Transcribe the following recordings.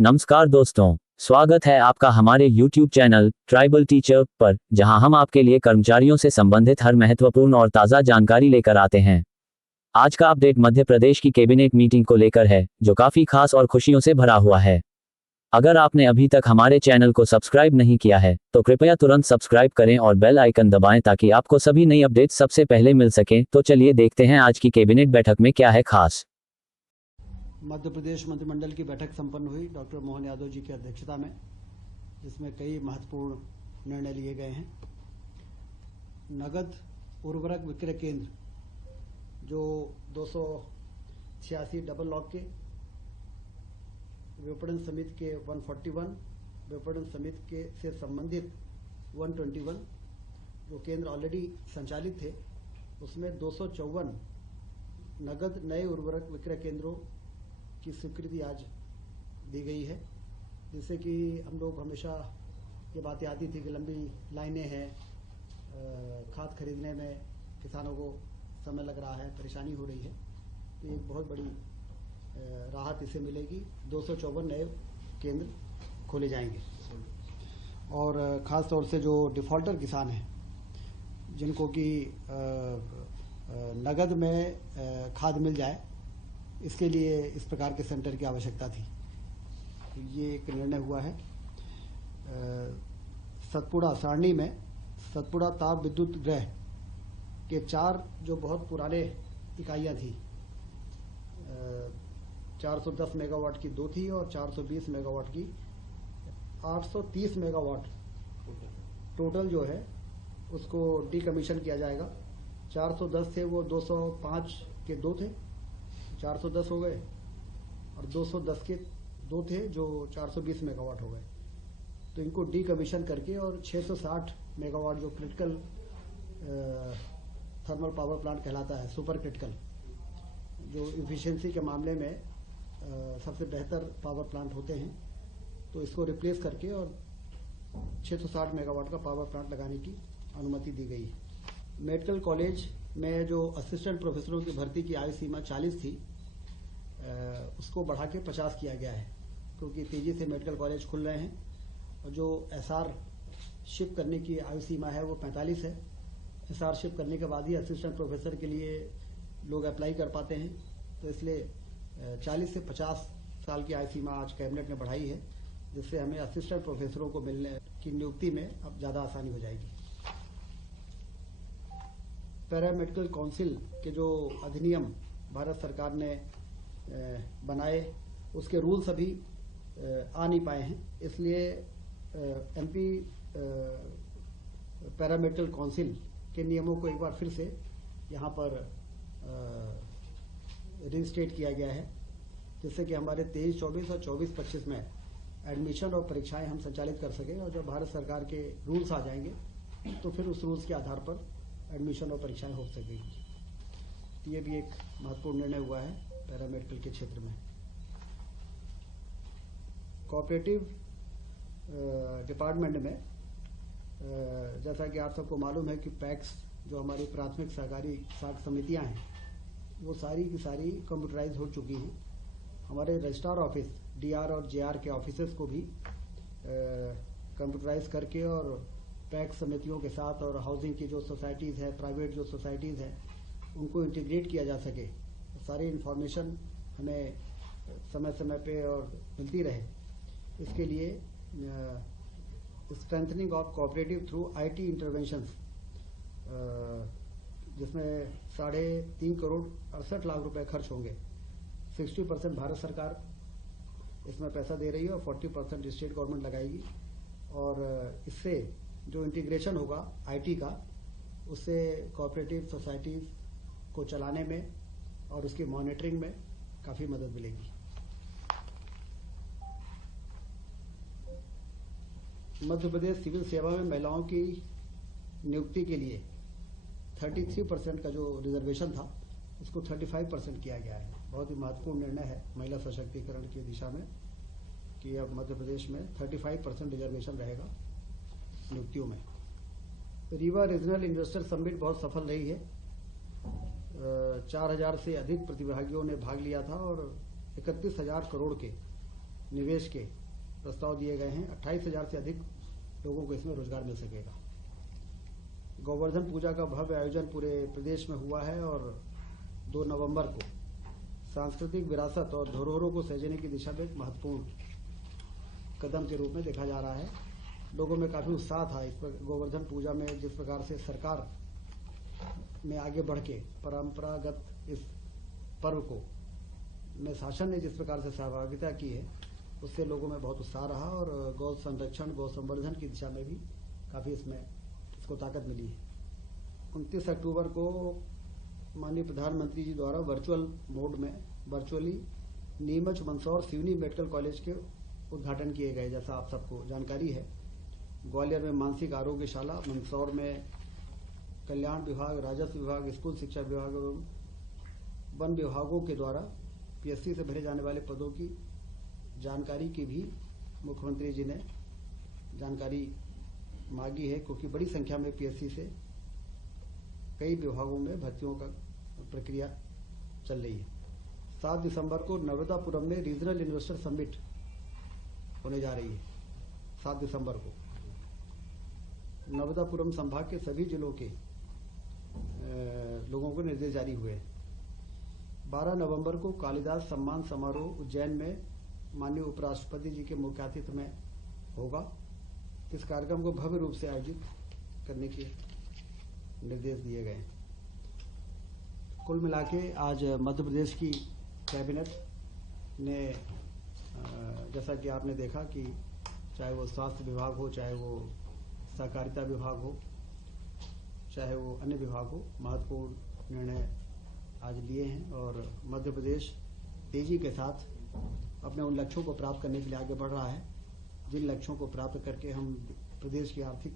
नमस्कार दोस्तों, स्वागत है आपका हमारे YouTube चैनल ट्राइबल टीचर पर, जहां हम आपके लिए कर्मचारियों से संबंधित हर महत्वपूर्ण और ताज़ा जानकारी लेकर आते हैं। आज का अपडेट मध्य प्रदेश की कैबिनेट मीटिंग को लेकर है, जो काफ़ी खास और खुशियों से भरा हुआ है। अगर आपने अभी तक हमारे चैनल को सब्सक्राइब नहीं किया है, तो कृपया तुरंत सब्सक्राइब करें और बेल आइकन दबाएं ताकि आपको सभी नई अपडेट्स सबसे पहले मिल सकें। तो चलिए देखते हैं आज की कैबिनेट बैठक में क्या है खास। मध्य प्रदेश मंत्रिमंडल की बैठक संपन्न हुई डॉक्टर मोहन यादव जी की अध्यक्षता में, जिसमें कई महत्वपूर्ण निर्णय लिए गए हैं। नगद उर्वरक विक्रय केंद्र जो 286 डबल लॉक के, विपणन समिति के 141, विपणन समिति के से संबंधित 121 जो केंद्र ऑलरेडी संचालित थे, उसमें 254 नगद नए उर्वरक विक्रय केंद्रों की स्वीकृति आज दी गई है, जिससे कि हम लोग हमेशा ये बातें आती थी कि लंबी लाइनें हैं, खाद खरीदने में किसानों को समय लग रहा है, परेशानी हो रही है। तो एक बहुत बड़ी राहत इसे मिलेगी। 254 नए केंद्र खोले जाएंगे और ख़ास तौर से जो डिफ़ॉल्टर किसान हैं, जिनको कि नगद में खाद मिल जाए, इसके लिए इस प्रकार के सेंटर की आवश्यकता थी। तो ये एक निर्णय हुआ है। सतपुड़ा सारणी में सतपुड़ा ताप विद्युत गृह के 4 जो बहुत पुराने इकाइयाँ थी, 410 मेगावाट की 2 थी और 420 मेगावाट की 830 मेगावाट टोटल जो है उसको डीकमीशन किया जाएगा। 410 थे वो 205 के 2 थे, 410 हो गए, और 210 के 2 थे जो 420 मेगावाट हो गए। तो इनको डीकमीशन करके और 660 मेगावाट जो क्रिटिकल थर्मल पावर प्लांट कहलाता है, सुपर क्रिटिकल, जो इफिशिएंसी के मामले में सबसे बेहतर पावर प्लांट होते हैं, तो इसको रिप्लेस करके और 660 मेगावाट का पावर प्लांट लगाने की अनुमति दी गई है। मेडिकल कॉलेज में जो असिस्टेंट प्रोफेसरों की भर्ती की आयु सीमा 40 थी, उसको बढ़ा के 50 किया गया है, क्योंकि तेजी से मेडिकल कॉलेज खुल रहे हैं। और जो एसआर शिप करने की आयु सीमा है वो 45 है। एसआर शिप करने के बाद ही असिस्टेंट प्रोफेसर के लिए लोग अप्लाई कर पाते हैं, तो इसलिए 40 से 50 साल की आयु सीमा आज कैबिनेट ने बढ़ाई है, जिससे हमें असिस्टेंट प्रोफेसरों को मिलने की नियुक्ति में अब ज़्यादा आसानी हो जाएगी। पैरामेडिकल काउंसिल के जो अधिनियम भारत सरकार ने बनाए, उसके रूल्स अभी आ नहीं पाए हैं, इसलिए एमपी पैरामेडिकल काउंसिल के नियमों को एक बार फिर से यहाँ पर रिस्टेट किया गया है, जिससे कि हमारे 23-24 और 24-25 में एडमिशन और परीक्षाएं हम संचालित कर सकें। और जब भारत सरकार के रूल्स आ जाएंगे तो फिर उस रूल्स के आधार पर एडमिशन और परीक्षाएं हो सकेंगी। ये भी एक महत्वपूर्ण निर्णय हुआ है पैरामेडिकल के क्षेत्र में। कोऑपरेटिव डिपार्टमेंट में जैसा कि आप सबको मालूम है कि पैक्स जो हमारी प्राथमिक सहकारी साख समितियां हैं, वो सारी की सारी कंप्यूटराइज हो चुकी हैं। हमारे रजिस्ट्रार ऑफिस डीआर और जेआर के ऑफिसेस को भी कंप्यूटराइज करके और पैक्स समितियों के साथ और हाउसिंग की जो सोसाइटीज़ हैं, प्राइवेट जो सोसाइटीज़ हैं, उनको इंटीग्रेट किया जा सके, सारी इन्फॉर्मेशन हमें समय समय पे और मिलती रहे। इसके लिए strengthening of cooperative through IT interventions, जिसमें 3.5 करोड़ 68 लाख रुपए खर्च होंगे। 60% भारत सरकार इसमें पैसा दे रही है और 40% स्टेट गवर्नमेंट लगाएगी। और इससे जो इंटीग्रेशन होगा आईटी का, उससे कोऑपरेटिव सोसाइटीज़ को चलाने में और उसकी मॉनिटरिंग में काफ़ी मदद मिलेगी। मध्य प्रदेश सिविल सेवा में महिलाओं की नियुक्ति के लिए 33% का जो रिजर्वेशन था, उसको 35% किया गया है। बहुत ही महत्वपूर्ण निर्णय है महिला सशक्तिकरण की दिशा में, कि अब मध्य प्रदेश में 35% रिजर्वेशन रहेगा नियुक्तियों में। रीवा रीजनल इन्वेस्टर समिट बहुत सफल रही है। 4000 से अधिक प्रतिभागियों ने भाग लिया था और 31,000 करोड़ के निवेश के प्रस्ताव दिए गए हैं। 28,000 से अधिक लोगों को इसमें रोजगार मिल सकेगा। गोवर्धन पूजा का भव्य आयोजन पूरे प्रदेश में हुआ है और 2 नवंबर को सांस्कृतिक विरासत और धरोहरों को सहेजने की दिशा में एक महत्वपूर्ण कदम के रूप में देखा जा रहा है। लोगों में काफी उत्साह था इस पर गोवर्धन पूजा में। जिस प्रकार से सरकार में आगे बढ़ के परंपरागत इस पर्व को में शासन ने जिस प्रकार से सहभागिता की है, उससे लोगों में बहुत उत्साह रहा और गौ संरक्षण, गौ संवर्धन की दिशा में भी काफी इसमें इसको ताकत मिली है। 29 अक्टूबर को माननीय प्रधानमंत्री जी द्वारा virtually Neemuch, Mandsaur, Seoni medical college के उद्घाटन किए गए। जैसा आप सबको जानकारी है, ग्वालियर में मानसिक आरोग्यशाला, मंदसौर में कल्याण विभाग, राजस्व विभाग, स्कूल शिक्षा विभाग एवं वन विभागों के द्वारा पीएससी से भरे जाने वाले पदों की जानकारी की भी मुख्यमंत्री जी ने जानकारी मांगी है, क्योंकि बड़ी संख्या में पीएससी से कई विभागों में भर्तियों का प्रक्रिया चल रही है। 7 दिसंबर को नर्मदापुरम में रीजनल इन्वेस्टर समिट होने जा रही है। 7 दिसंबर को नर्मदापुरम संभाग के सभी जिलों के लोगों को निर्देश जारी हुए हैं। 12 नवंबर को कालिदास सम्मान समारोह उज्जैन में माननीय उपराष्ट्रपति जी के मुख्य आतिथ्य में होगा। इस कार्यक्रम को भव्य रूप से आयोजित करने के निर्देश दिए गए। कुल मिलाके आज मध्य प्रदेश की कैबिनेट ने, जैसा कि आपने देखा कि चाहे वो स्वास्थ्य विभाग हो, चाहे वो सहकारिता विभाग हो, चाहे वो अन्य विभाग हो, महत्वपूर्ण निर्णय आज लिए हैं और मध्य प्रदेश तेजी के साथ अपने उन लक्ष्यों को प्राप्त करने के लिए आगे बढ़ रहा है, जिन लक्ष्यों को प्राप्त करके हम प्रदेश की आर्थिक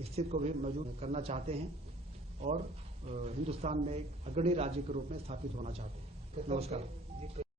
स्थिति को भी मजबूत करना चाहते हैं और हिंदुस्तान में एक अग्रणी राज्य के रूप में स्थापित होना चाहते हैं। नमस्कार।